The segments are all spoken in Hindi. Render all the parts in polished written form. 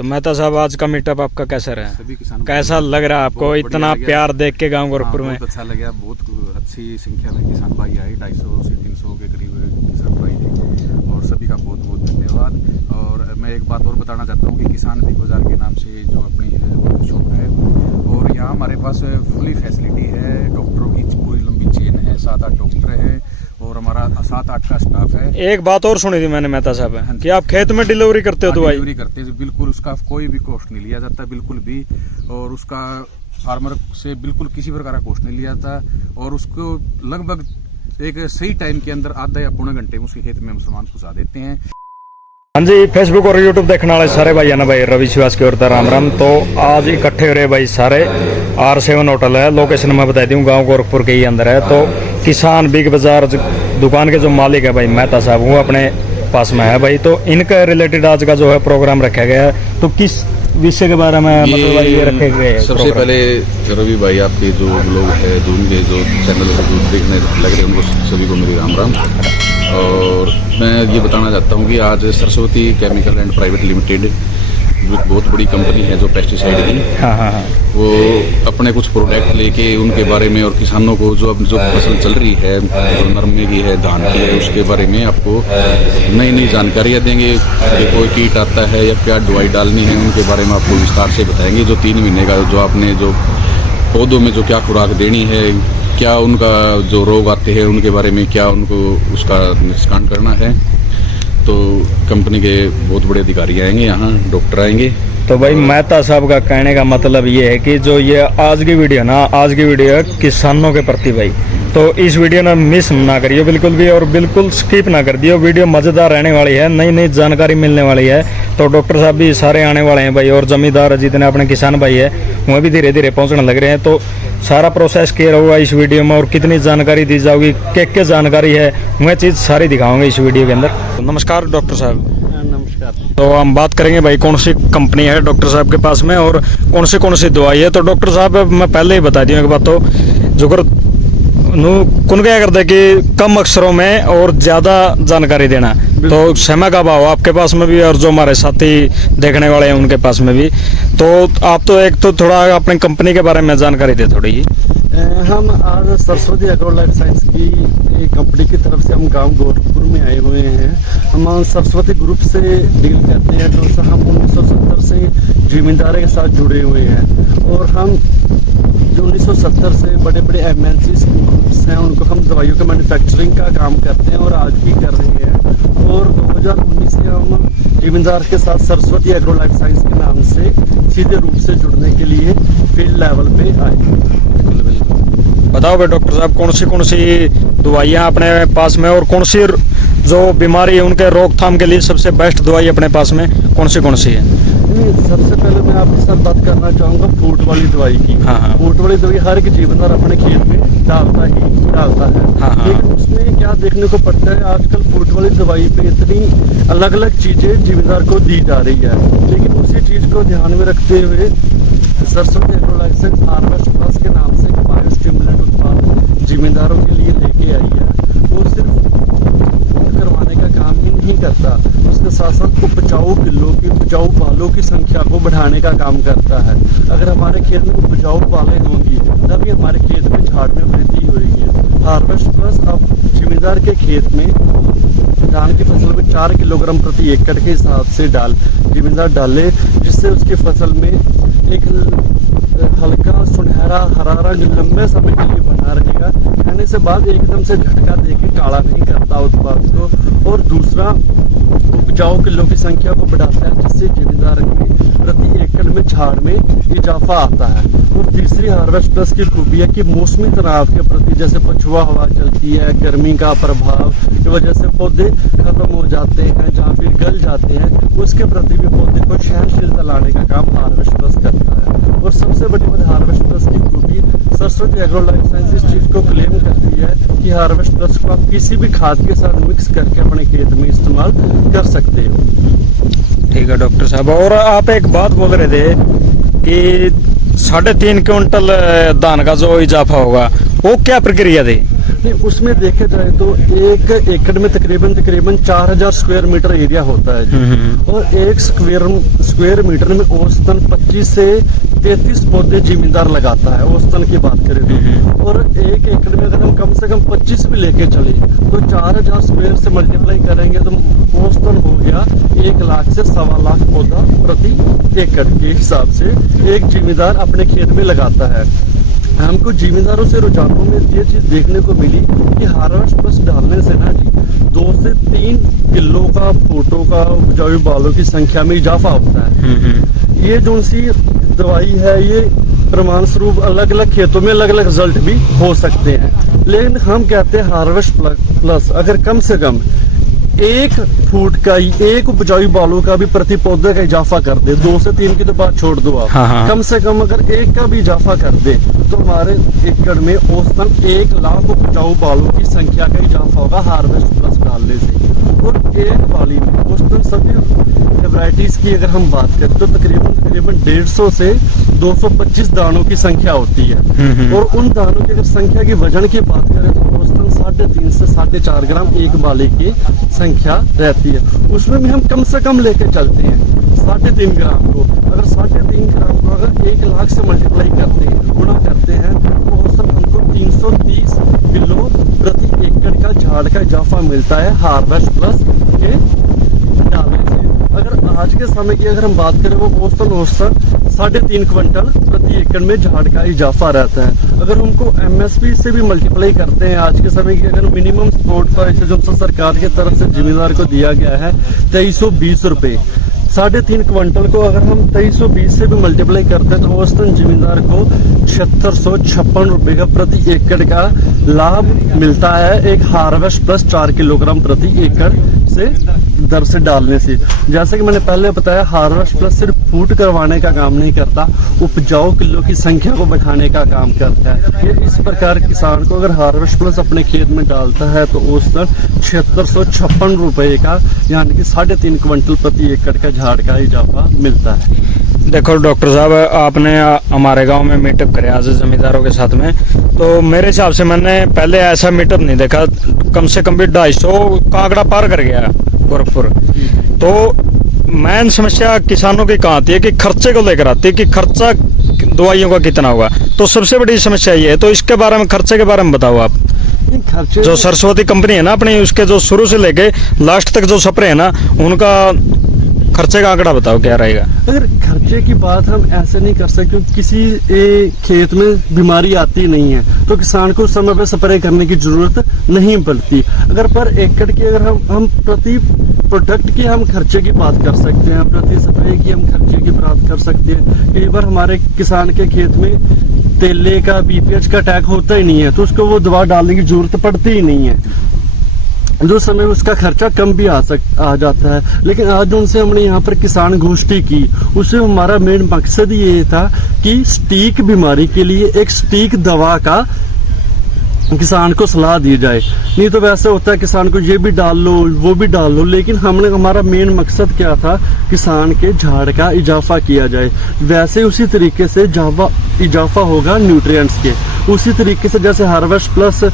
तो मेहता साहब, आज का मीटअप आपका कैसा रहा? सभी किसानों कैसा लग रहा है आपको इतना प्यार देख के गांव गोरखपुर में? बहुत अच्छा लगा। बहुत अच्छी संख्या में किसान भाई आए, 250 से 300 के करीब किसान भाई थे और सभी का बहुत बहुत धन्यवाद। और मैं एक बात और बताना चाहता हूँ कि किसान बिग बाजार के नाम से जो अपनी शॉप है, और यहाँ हमारे पास फुली फैसिलिटी है, डॉक्टरों की पूरी लंबी चेन है, 7-8 डॉक्टर हैं और हमारा 7-8 का स्टाफ है। एक बात और सुनी थी मैंने मेहता साहब कि आप खेत में डिलीवरी करते हो दवाई? डिलीवरी करते हैं बिल्कुल, उसका कोई भी कॉस्ट नहीं लिया जाता बिल्कुल भी, और उसका फार्मर से बिल्कुल किसी प्रकार का कॉस्ट नहीं लिया जाता, और उसको लगभग एक सही टाइम के अंदर आधा या पौने घंटे में उसके खेत में हम सामान पहुंचा देते हैं। हाँ जी, फेसबुक और यूट्यूब देखने वाले सारे भाई है ना भाई, रवि श्रीवास की ओर से राम राम। तो आज इकट्ठे हो रहे भाई सारे, R7 होटल है, लोकेशन मैं बता दूं गांव गोरखपुर के ही अंदर है। तो किसान बिग बाजार दुकान के जो मालिक है भाई मेहता साहब, वो अपने पास में है भाई। तो इनके रिलेटेड आज का जो है प्रोग्राम रखा गया है। तो किस विषय के बारे में मतलब भाई ये रखे गए? सबसे पहले रवि भाई, आपके जो लोग हैं, जो उनके जो चैनल है जो देखने लग रहे हैं, उनको सभी को मेरी राम राम। और मैं ये बताना चाहता हूँ कि आज Saraswati chemical and private limited जो एक बहुत बड़ी कंपनी है जो पेस्टिसाइड की, वो अपने कुछ प्रोडक्ट लेके उनके बारे में और किसानों को जो अब जो फसल चल रही है, नरमे की है, धान की है, उसके बारे में आपको नई नई जानकारियाँ देंगे कि कोई कीट आता है या क्या दवाई डालनी है, उनके बारे में आपको विस्तार से बताएंगे। जो 3 महीने का जो आपने जो पौधों में जो क्या खुराक देनी है, क्या उनका जो रोग आते हैं उनके बारे में क्या उनको उसका निष्कासन करना है। तो कंपनी के बहुत बड़े अधिकारी आएंगे, यहाँ डॉक्टर आएंगे। तो भाई मेहता साहब का कहने का मतलब ये है कि जो ये आज की वीडियो ना, आज की वीडियो है किसानों के प्रति भाई। तो इस वीडियो ना मिस ना करियो बिल्कुल भी, और बिल्कुल स्किप ना कर दियो। वीडियो मजेदार रहने वाली है, नई नई जानकारी मिलने वाली है। तो डॉक्टर साहब भी सारे आने वाले हैं भाई, और जमींदार जितने अपने किसान भाई है वह भी धीरे धीरे पहुंचने लग रहे हैं। तो सारा प्रोसेस क्या होगा इस वीडियो में, और कितनी जानकारी दी जाएगी, क्या जानकारी है, वह चीज़ सारी दिखाऊंगे इस वीडियो के अंदर। नमस्कार डॉक्टर साहब। नमस्कार। तो हम बात करेंगे भाई कौन सी कंपनी है डॉक्टर साहब के पास में, और कौन सी दवाई है। तो डॉक्टर साहब मैं पहले ही बता दूं एक बात, तो जो कुन क्या करते कि कम अक्षरों में और ज़्यादा जानकारी देना, तो समय का अभाव आपके पास में भी और जो हमारे साथी देखने वाले हैं उनके पास में भी। तो आप तो एक तो थोड़ा अपनी कंपनी के बारे में जानकारी दे थोड़ी जी। हम आज सरस्वती एग्रो लाइफ साइंस की कंपनी की तरफ से हम गांव गोरखपुर में आए हुए हैं। हम सरस्वती ग्रुप से डील करते हैं, तो हम 1970 से जिम्मेदारी के साथ जुड़े हुए हैं, और हम जो 1970 से बड़े बड़े MNC ग्रुप्स हैं उनको हम दवाइयों के मैन्युफैक्चरिंग का काम करते हैं और आज भी कर रहे हैं। और 2019 से हम जिम्मेदार के साथ सरस्वती एग्रो लाइफ साइंस के नाम से सीधे रूप से जुड़ने के लिए फील्ड लेवल पे आए। बताओ भाई डॉक्टर साहब, कौन सी दवाइयाँ अपने पास में, और कौन सी जो बीमारी है उनके रोकथाम के लिए सबसे बेस्ट दवाई अपने पास में कौन सी है? सबसे पहले मैं आपके साथ बात करना चाहूँगा फूट वाली दवाई की। हाँ। फूट वाली दवाई हर एक जीवनदार अपने खेत में डालता है। हाँ। लेकिन उसमें क्या देखने को पड़ता है, आजकल फूट वाली दवाई पे इतनी अलग अलग चीजें जिम्मेदार को दी जा रही है, लेकिन उसी चीज को ध्यान में रखते हुए Saraswati Agro Life science harvest plus के नाम से बायो स्टिमुलेंट उत्पाद जिम्मेदारों के लिए लेके आई है। वो सिर्फ करवाने का काम ही नहीं करता, उसके साथ साथ उपजाऊ बालों की संख्या को बढ़ाने का काम करता है। अगर हमारे खेत में उपजाऊ बालें होंगी तभी हमारे खेत में झाड़ में वृद्धि होगी। हार्वेस्ट प्लस अब जिम्मेदार के खेत में धान की फसल में 4 किलोग्राम प्रति एकड़ के हिसाब से जिम्मेदार डाले, जिससे उसकी फसल में एक हल्का सुनहरा हरा रंग लंबे समय के लिए बना रहेगा। खाने से बाद एकदम से झटका देके काला नहीं करता उत्पाद को। और दूसरा, उपजाऊ किलो की संख्या को बढ़ाता है, जिससे जिम्मेदार में प्रति एकड़ में झाड़ में इजाफा आता है। और तीसरी हार्वेस्ट प्लस की खूबी है कि मौसमी तनाव के प्रति, जैसे पछुआ हवा चलती है, गर्मी का प्रभाव की वजह से पौधे खत्म हो जाते हैं जहाँ फिर गल जाते हैं, उसके प्रति भी पौधे को सहनशीलता लाने का काम हार्वेस्ट प्लस करता है। और सबसे बड़ी बात हार्वेस्ट प्लस की खूबी, सरस्वती एग्रो लाइफ साइंस इस चीज को क्लेम करती है कि हार्वेस्ट प्लस को आप किसी भी खाद के साथ मिक्स करके अपने खेत में इस्तेमाल कर सकते हो। ठीक है डॉक्टर साहब, और आप एक बात बोल रहे थे कि 3.5 क्विंटल धान का जो इजाफा होगा, वो क्या प्रक्रिया थी? नहीं, उसमें देखे जाए तो 1 एकड़ में तकरीबन 4000 स्क्वायर मीटर एरिया होता है जी। और 1 स्क्वायर मीटर में औसतन 25 से 33 पौधे जिम्मेदार लगाता है, औसतन की बात करें तो। और 1 एकड़ में अगर हम कम से कम 25 भी लेके चले तो 4000 स्क्वायर से मल्टीप्लाई करेंगे तो औसतन हो गया 1 लाख से 1.25 लाख पौधा प्रति एकड़ के हिसाब से एक जिम्मेदार अपने खेत में लगाता है। हमको जिम्मेदारों से रुझानों में ये चीज देखने को मिली कि हार्वेस्ट प्लस डालने से ना जी 2 से 3 किलो का फूटों का उपजाऊ बालों की संख्या में इजाफा होता है। ये जो सी दवाई है ये प्रमाण स्वरूप अलग अलग खेतों में अलग अलग रिजल्ट भी हो सकते हैं, लेकिन हम कहते हैं हार्वेस्ट प्लस अगर कम से कम 1 फूट का ही 1 उपजाऊ बालों का भी प्रति पौधे का इजाफा कर दे, 2 से 3 की तो बात छोड़ दो आप, हाँ। कम से कम अगर 1 का भी इजाफा कर दे तो हमारे एकड़ में औसतन 1 लाख उपजाऊ बालों की संख्या का इजाफा होगा हार्वेस्ट प्लस डालने से। और एक बाली में औसतन सभी वैरायटीज की अगर हम बात करें तो तकरीबन 150 से 225 दानों की संख्या होती है। और उन दानों की अगर संख्या की वजन की बात करें तो औसतन 3.5 से 4.5 ग्राम एक बाले की संख्या रहती है। उसमें भी हम कम से कम लेके चलते हैं 3.5 ग्राम को। अगर 3.5 ग्राम को अगर 1 लाख से मल्टीप्लाई करते हैं, गुणा करते हैं तो औसतन हमको 330 किलो प्रति एकड़ का झाड़ का इजाफा मिलता है हार्वेस्ट प्लस के डालने से। अगर आज के समय की अगर हम बात करें वो औसतन 3.5 क्विंटल प्रति एकड़ में झाड़ का इजाफा रहता है। अगर हमको एमएसपी से भी मल्टीप्लाई करते हैं आज के समय की अगर मिनिमम सपोर्ट प्राइस जो सरकार की तरफ से जिम्मेदार को दिया गया है 2320 रुपए, 3.5 क्विंटल को अगर हम 2320 से भी मल्टीप्लाई करते हैं तो औसतन जिम्मेदार को 7656 रुपए का प्रति एकड़ का लाभ मिलता है एक हार्वेस्ट प्लस 4 किलोग्राम प्रति एकड़ से दर से डालने से। जैसे कि मैंने पहले बताया हार्वेस्ट प्लस सिर्फ फूट करवाने का काम नहीं करता, उपजाऊ किलो की संख्या को बढ़ाने का काम करता है। ये इस प्रकार किसान को अगर हार्वेस्ट प्लस अपने खेत में डालता है तो औसतन 7656 रुपए का यानी कि 3.5 क्विंटल प्रति एकड़ का झाड़ का इजाफा मिलता है। देखो डॉक्टर साहब, आपने हमारे गांव में मीटअप करे आज जमींदारों के साथ में, तो मेरे हिसाब से मैंने पहले ऐसा मीटअप नहीं देखा। कम से कम भी 250 का आंकड़ा पार कर गया गोरखपुर। तो मेन समस्या किसानों की कहाँ आती है कि खर्चे को लेकर आती है कि खर्चा दवाइयों का कितना होगा। तो सबसे बड़ी समस्या ये है, तो इसके बारे में खर्चे के बारे में बताओ आप। खर्चे जो सरस्वती कंपनी है ना अपनी, उसके जो शुरू से लेके लास्ट तक जो स्प्रे है ना, उनका खर्चे का आंकड़ा बताओ क्या रहेगा। अगर खर्चे की बात हम ऐसे नहीं कर सकते क्योंकि किसी खेत में बीमारी आती नहीं है तो किसान को समय पर स्प्रे करने की जरूरत नहीं पड़ती। अगर पर एकड़ की अगर हम प्रति प्रोडक्ट की हम खर्चे की बात कर सकते हैं, प्रति स्प्रे की हम खर्चे की बात कर सकते हैं। कई बार हमारे किसान के खेत में तेले का बीपीएच का अटैक होता ही नहीं है तो उसको वो दवा डालने की जरूरत पड़ती ही नहीं है, जो समय उसका खर्चा कम भी आ जाता है। लेकिन आज उनसे हमने यहाँ पर किसान गोष्ठी की, उससे हमारा मेन मकसद ये था कि स्टीक बीमारी के लिए एक स्टीक दवा का किसान को सलाह दी जाए। नहीं तो वैसे होता है किसान को ये भी डाल लो वो भी डाल लो, लेकिन हमारा मेन मकसद क्या था, किसान के झाड़ का इजाफा किया जाए। वैसे उसी तरीके से इजाफा होगा न्यूट्रिएंट्स के, उसी तरीके से जैसे हार्वेस्ट प्लस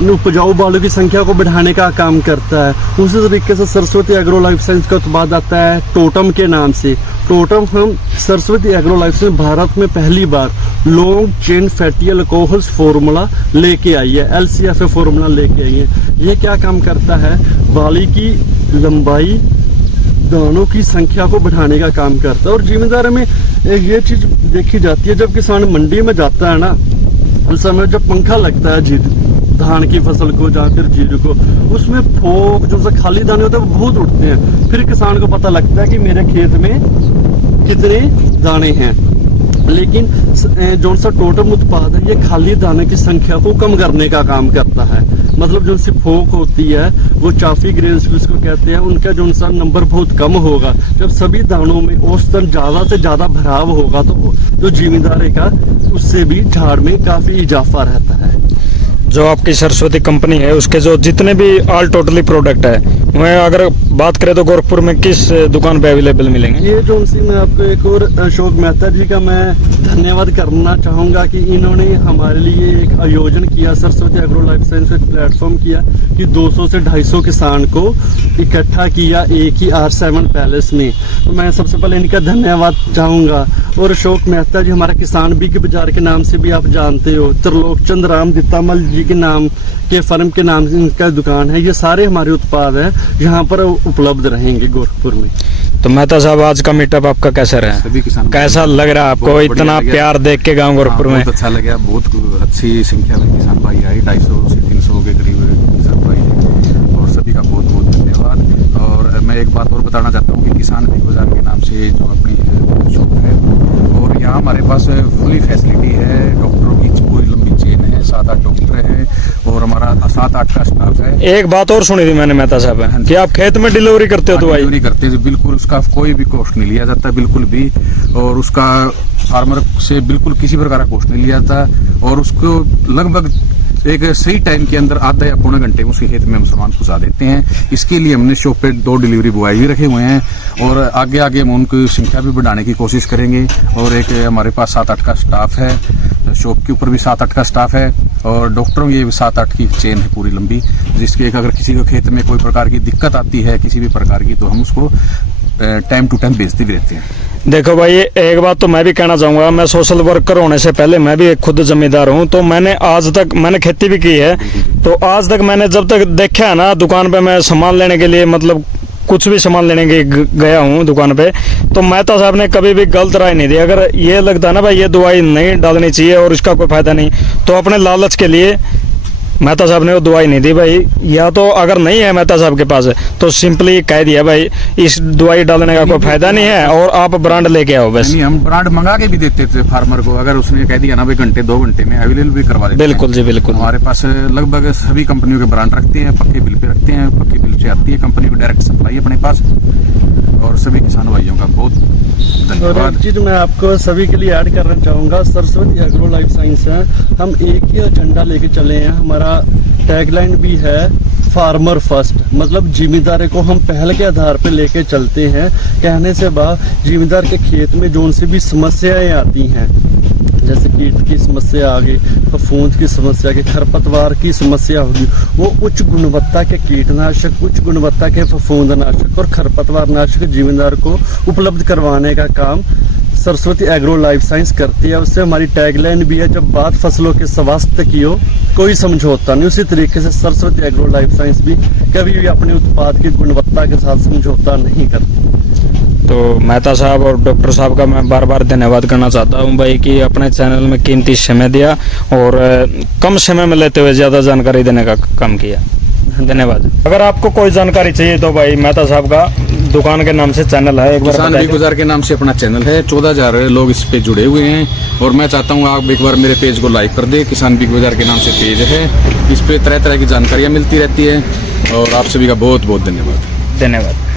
उपजाऊ बालों की संख्या को बढ़ाने का काम करता है, उसी तरीके से सरस्वती एग्रो लाइफ साइंस का उत्पाद आता है टोटम के नाम से। टोटम हम Saraswati Agro Life Science Bharat में पहली बार long chain fatty alcohols formula लेके आई है, LCFA फॉर्मूला लेके आई है। ये क्या काम करता है, बाली की लंबाई दानों की संख्या को बढ़ाने का काम करता है। और जिम्मेदारी में ये चीज देखी जाती है, जब किसान मंडी में जाता है ना उस समय जब पंखा लगता है धान की फसल को या फिर जीरे को, उसमें फोक जो सा खाली दाने होते हैं वो बहुत उठते हैं। फिर किसान को पता लगता है कि मेरे खेत में कितने दाने हैं। लेकिन जो सा टोटम उत्पाद है ये खाली दाने की संख्या को कम करने का काम करता है। मतलब जो सी फोक होती है वो चाफी ग्रेन्स जिसको कहते हैं, उनका जो सा नंबर बहुत कम होगा। जब सभी दानों में औसतन ज्यादा से ज्यादा भराव होगा तो जिम्मेदारी का उससे भी झाड़ में काफी इजाफा रहता है। जो आपकी सरस्वती कंपनी है उसके जो जितने भी ऑल टोटली प्रोडक्ट है मैं अगर बात करें तो गोरखपुर में किस दुकान पे अवेलेबल मिलेंगे? ये जो उनसे मैं आपको एक और अशोक मेहता जी का मैं धन्यवाद करना चाहूँगा कि इन्होंने हमारे लिए एक आयोजन किया, सरस्वती एग्रो लाइफ साइंस एक प्लेटफॉर्म किया कि 200 से 250 किसान को इकट्ठा किया एक ही R7 पैलेस में। तो मैं सबसे पहले इनका धन्यवाद चाहूँगा। और अशोक मेहता जी हमारा किसान बिग बाजार के नाम से भी आप जानते हो, त्रिलोक चंद्र राम दित्तामल जी के नाम के फर्म के नाम से इनका दुकान है। ये सारे हमारे उत्पाद हैं यहाँ पर उपलब्ध रहेंगे गोरखपुर में। तो मेहता साहब आज का मीटअप आपका कैसा रहा? सभी किसान कैसा लग रहा है आपको इतना प्यार देख के गांव गोरखपुर में? बहुत अच्छा लगा, बहुत अच्छी संख्या में किसान भाई आए, 250 से 300 के करीब किसान भाई थे और सभी का बहुत बहुत धन्यवाद। और मैं एक बात और बताना चाहता हूँ कि किसान बिग बाजार के नाम से जो अपनी शॉप है और यहाँ हमारे पास फुली फैसिलिटी है, डॉक्टरों की पूरी लंबी चेन है, 7-8 डॉक्टर हैं और हमारा 7-8 का स्टाफ है। एक बात और सुनी थी मैंने मेहता साहब कि आप खेत में डिलीवरी करते हो दवाई? डिलीवरी करते हैं बिल्कुल, उसका कोई भी कॉस्ट नहीं लिया जाता बिल्कुल भी, और उसका फार्मर से बिल्कुल किसी प्रकार का कॉस्ट नहीं लिया जाता और उसको लगभग एक सही टाइम के अंदर आधा या पौने घंटे में उसके खेत में हम सामान पहुंचा देते हैं। इसके लिए हमने शॉप पे 2 डिलीवरी बॉय भी रखे हुए हैं और आगे आगे हम उनकी संख्या भी बढ़ाने की कोशिश करेंगे। और एक हमारे पास 7-8 का स्टाफ है, शॉप के ऊपर भी 7-8 का स्टाफ है और डॉक्टरों की 7-8 की चेन है पूरी लंबी, जिसके एक अगर किसी को खेत में कोई प्रकार की दिक्कत आती है किसी भी प्रकार की तो हम उसको टाइम टू टाइम भेजते भी रहते हैं। देखो भाई एक बात तो मैं भी कहना चाहूंगा, मैं सोशल वर्कर होने से पहले मैं भी एक खुद जमींदार हूं, तो मैंने आज तक मैंने खेती भी की है, तो आज तक मैंने जब तक देखा है ना दुकान पे मैं सामान लेने के लिए मतलब कुछ भी सामान लेने के गया हूँ दुकान पे, तो मेहता साहब ने कभी भी गलत राय नहीं दी। अगर ये लगता है ना भाई ये दवाई नहीं डालनी चाहिए और इसका कोई फायदा नहीं, तो अपने लालच के लिए मेहता साहब ने वो दवाई नहीं दी भाई। या तो अगर नहीं है मेहता साहब के पास तो सिंपली कह दिया भाई इस दवाई डालने का कोई फायदा नहीं है और आप ब्रांड लेके आओ बस। नहीं, हम ब्रांड मंगा के भी देते थे फार्मर को, अगर उसने कह दिया ना भाई घंटे 2 घंटे में अवेलेबल भी करवा देते। बिल्कुल जी बिल्कुल। हमारे पास लगभग सभी कंपनियों के ब्रांड रखते हैं, पक्के बिल पे रखते हैं, पक्के बिल से आती है कंपनी को डायरेक्ट सप्लाई अपने पास। और सभी किसान भाइयों का बहुत और धन्यवाद। एक चीज मैं आपको सभी के लिए ऐड करना चाहूँगा, सरस्वती एग्रो लाइफ साइंस है, हम एक ही एजेंडा लेके चले हैं। हमारा टैगलाइन भी है फार्मर फर्स्ट, मतलब जिम्मेदारी को हम पहल के आधार पे लेके चलते हैं। कहने से बाद जिम्मेदार के खेत में जो उनसे भी समस्याएं आती हैं, जैसे कीट की समस्या आ गई, फफूंद की समस्या की, खरपतवार की समस्या होगी, वो उच्च गुणवत्ता के कीटनाशक, उच्च गुणवत्ता के फफूंदनाशक और खरपतवार नाशक जिम्मेदार को उपलब्ध करवाने का काम सरस्वती एग्रो लाइफ साइंस करती है। उससे हमारी टैगलाइन भी है, जब बात फसलों के स्वास्थ्य की हो कोई समझौता नहीं। उसी तरीके से सरस्वती एग्रो लाइफ साइंस भी कभी भी अपने उत्पाद की गुणवत्ता के साथ समझौता नहीं करती। तो मेहता साहब और डॉक्टर साहब का मैं बार बार धन्यवाद करना चाहता हूं भाई कि अपने चैनल में कीमती समय दिया और कम समय में लेते हुए ज़्यादा जानकारी देने का काम किया। धन्यवाद। अगर आपको कोई जानकारी चाहिए तो भाई मेहता साहब का दुकान के नाम से चैनल है, एक बार किसान बिग बाजार के नाम से अपना चैनल है, 14,000 लोग इस पे जुड़े हुए हैं और मैं चाहता हूँ आप एक बार मेरे पेज को लाइक कर दे। किसान बिग बाजार के नाम से पेज है, इस पे तरह तरह की जानकारियाँ मिलती रहती है और आप सभी का बहुत बहुत धन्यवाद। धन्यवाद।